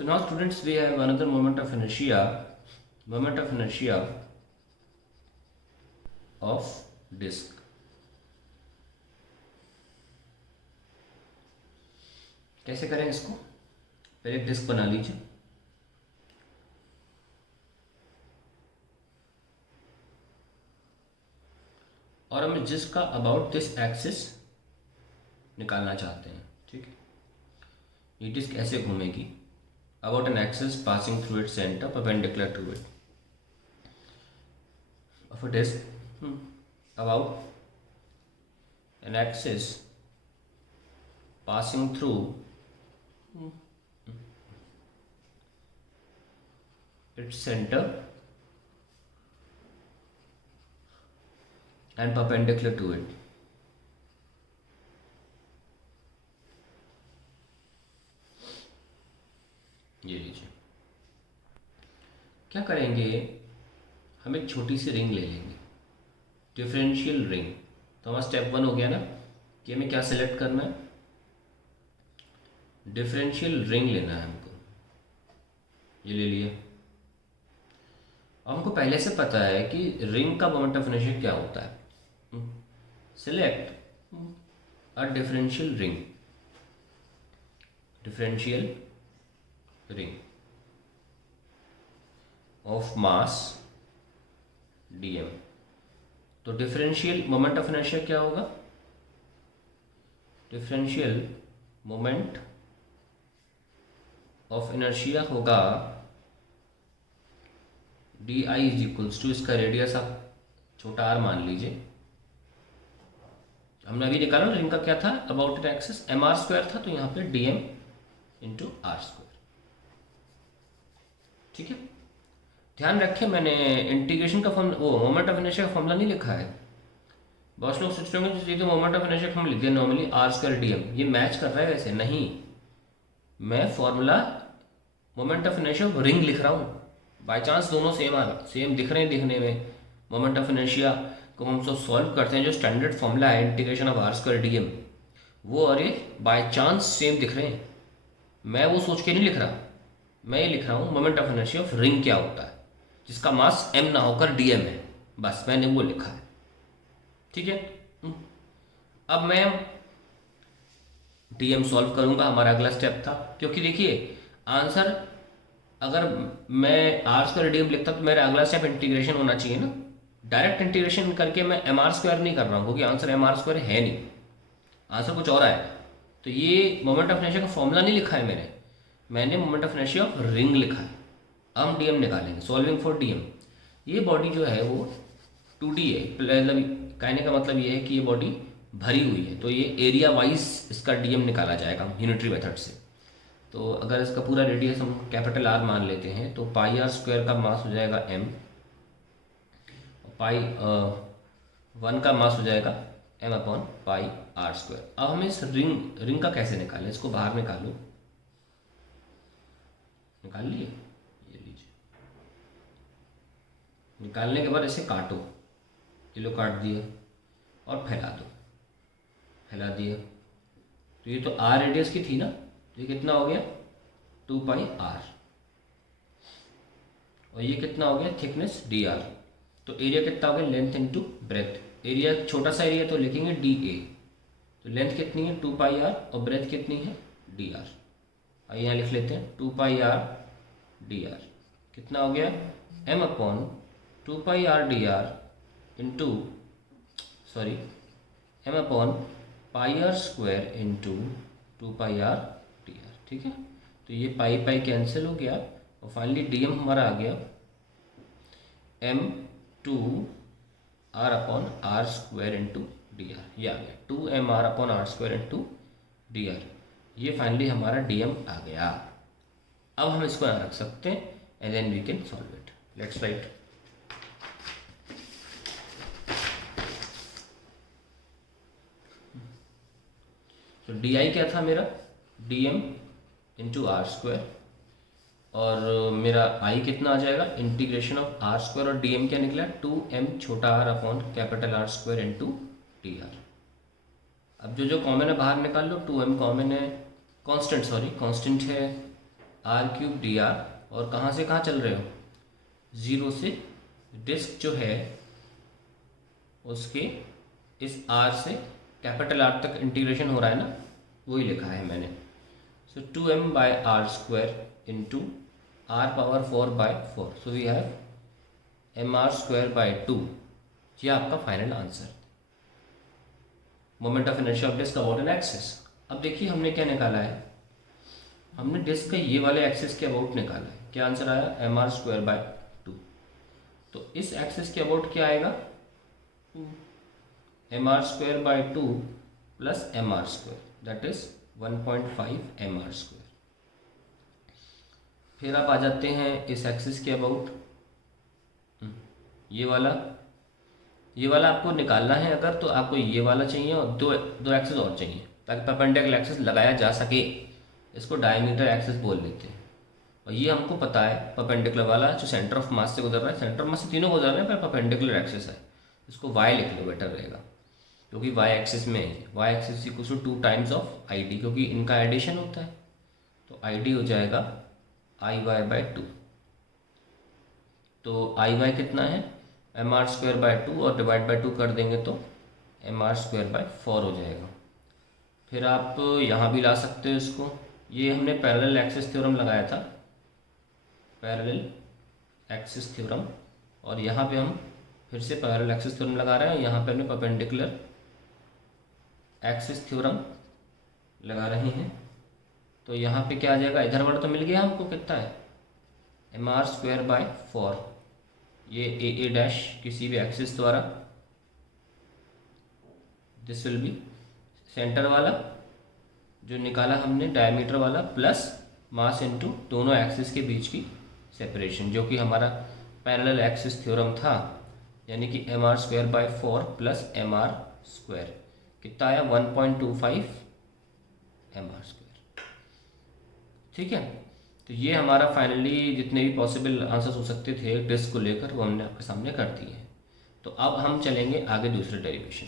So now students, we have another moment of inertia of disk. कैसे करें इसको? पहले एक डिस्क बना लीजिए। और हम डिस्क का अबाउट दिस एक्सिस निकालना चाहते हैं। ठीक है, ये डिस्क ऐसे घूमेगी about an axis passing through its center perpendicular to it of a disk about an axis passing through its center and perpendicular to it. ये लीजिए। क्या करेंगे, हम एक छोटी सी रिंग ले लेंगे, डिफरेंशियल रिंग। तो हमारा स्टेप 1 हो गया ना कि हमें क्या सिलेक्ट करना है, डिफरेंशियल रिंग लेना है हमको। ये ले लिए। हमको पहले से पता है कि रिंग का मोमेंट ऑफ इनर्शिया क्या होता है। Select a differential ring of mass dm। तो डिफरेंशियल मोमेंट ऑफ इनर्शिया क्या होगा, डिफरेंशियल मोमेंट ऑफ इनर्शिया होगा D I is equals to, इसका रेडियस आप छोटा r मान लीजिए। हमने अभी निकाला ना रिंग का क्या था, about an axis M R square था, तो यहाँ पे D M into R square. ठीक है, ध्यान रखें मैंने इंटीग्रेशन का फॉर्म, वो मोमेंट ऑफ इनर्शिया का फॉर्मूला नहीं लिखा है। बहुत लोग सोच रहे होंगे जो मोमेंट ऑफ इनर्शिया हम लिख दिया normally R square D M, ये मैच कर रहा है वैसे नहीं। मैं formula moment of inertia of ring लिख रहा हूँ। बाई चांस दोनों सेम दिख रहे हैं दिखने में। मोमेंट ऑफ इनर्शिया को हम सब सॉल्व करते हैं, जो स्टैंडर्ड फॉर्मूला है integration of R square D M, वो और ये बाई चांस सेम दिख रहे हैं। मैं वो सोच के नहीं लिख रहा, मैं ये लिख रहा हूँ moment of inertia of ring क्या होता है, जिसका मास m ना होकर dm है, बस मैंने वो लिखा है। ठीक है, अब मैं dm सॉल्व करूंगा, हमारा अगला स्टेप था। क्योंकि देखिए आंसर अगर मैं आर स्क्वायर dm लिखता तो मेरा अगला स्टेप इंटीग्रेशन होना चाहिए ना। डायरेक्ट इंटीग्रेशन करके मैं एम आर स्क्वायर नहीं कर रहा हूँ, क्योंकि आंसर एम आर स्क्वायर है नहीं, आंसर कुछ और आएगा। तो ये मोमेंट ऑफ इनर्शिया का फॉर्मूला नहीं लिखा है मैंने moment of inertia of ring लिखा है। हम डीएम निकालेंगे, सॉल्विंग फॉर डीएम। ये बॉडी जो है वो 2D है, मतलब कहने का मतलब ये है कि ये बॉडी भरी हुई है, तो ये एरिया वाइज इसका डीएम निकाला जाएगा यूनिटरी मेथड से। तो अगर इसका पूरा रेडियस हम कैपिटल आर मान लेते हैं तो पाई आर स्क्वायर का मास हो जाएगा m, पाई 1 का मास हो जाएगा m upon pi R square. अब हमें इस रिंग का कैसे निकालें, इसको बाहर निकालो, निकाल लिए। ये लीजिए, निकालने के बाद ऐसे काटो, ये लो काट दिए और फैला दिए। तो ये तो आर रेडियस की थी ना, तो ये कितना हो गया 2 पाई आर, और ये कितना हो गया थिकनेस डी आर। तो एरिया कितना हो गया, लेंथ इनटू ब्रेथ। एरिया छोटा सा एरिया तो लिखेंगे डी ए, तो लेंथ कितनी है 2 पाई आर और ब्रेथ कितनी है डी आर। आइए यहाँ लिख लेते हैं 2 पाई आर डी आर, कितना हो गया m upon 2 pi R D R into m upon pi R square into 2 pi R D R. ठीक है, तो ये पाई कैंसिल हो गया और फाइनली डी एम हमारा आ गया m 2 r upon R square into D R. ये आ गया 2m r upon R square into D R. ये फाइनली हमारा dm आ गया। अब हम इसको यहाँ रख सकते हैं and then we can solve it. Let's write. तो di क्या था मेरा, dm इंटू आर स्क्वायर, और मेरा i कितना आ जाएगा इंटीग्रेशन ऑफ आर स्क्वायर, और dm क्या निकला 2m छोटा r upon capital R square into D are. अब जो कॉमन है बाहर निकाल लो, 2m कॉमन है, कांस्टेंट है, r³ dr, और कहाँ से कहाँ चल रहे हो, 0 से डिस्क जो है उसके इस r से कैपिटल R तक इंटीग्रेशन हो रहा है ना, वही लिखा है मैंने। So 2m/r² into r⁴/4, so we have mr²/2। ये आपका final answer, moment of inertia of disc about an axis. अब देखिए हमने क्या निकाला है, हमने डिस्क का ये वाले एक्सिस के अबाउट निकाला है। क्या आंसर आया, mr²/2। तो इस एक्सिस के अबाउट क्या आएगा, mr²/2 plus mr², that is 1.5 mr²। फिर आप आ जाते हैं इस एक्सिस के अबाउट, ये वाला आपको निकालना है अगर, तो आपको ये वाला चाहिए और दो एक्सिस और चाहिए, ताकि परपेंडिकुलर एक्सिस लगाया जा सके। इसको डायमीटर एक्सिस बोल देते हैं। और ये हमको पता है परपेंडिकुलर वाला जो सेंटर ऑफ मास से गुजर रहा है, सेंटर ऑफ मास से तीनों गुजर रहे हैं पर परपेंडिकुलर एक्सिस है, इसको y लिख लो, बेटर रहेगा, क्योंकि y एक्सिस में y axis equal to 2 times of id, क्योंकि इनका एडिशन होता है। तो id हो जाएगा iy/2। तो iy कितना है, mr²/2 और डिवाइड बाई 2 कर देंगे तो mr²/4 हो जाएगा। फिर आप यहाँ भी ला सकते हो इसको, ये हमने पैरेलल एक्सिस थ्योरम लगाया था, पैरेलल एक्सिस थ्योरम, और यहाँ पे हम फिर से पैरेलल एक्सिस थ्योरम लगा रहे हैं। यहाँ पे हमने परपेंडिकुलर एक्सिस थ्योरम लगा रहे हैं। तो यहाँ पे क्या आ जाएगा, इधर वाला तो मिल गया हमको, कितना है mr²/4, ये a डैश किसी भी एक्सिस द्वारा, दिस विल बी सेंटर वाला जो निकाला हमने डायमीटर वाला, प्लस मास इनटू दोनों एक्सिस के बीच की सेपरेशन, जो कि हमारा पैरेलल एक्सिस थ्योरम था, यानी कि mr²/4 प्लस mr², कितना आया 1.25 mr²। ठीक है, तो ये हमारा फाइनली जितने भी पॉसिबल आंसर्स हो सकते थे डिस्क को लेकर वो हमने आपके सामने कर दिए हैं। तो अब हम चलेंगे आगे दूसरे डेरिवेशन।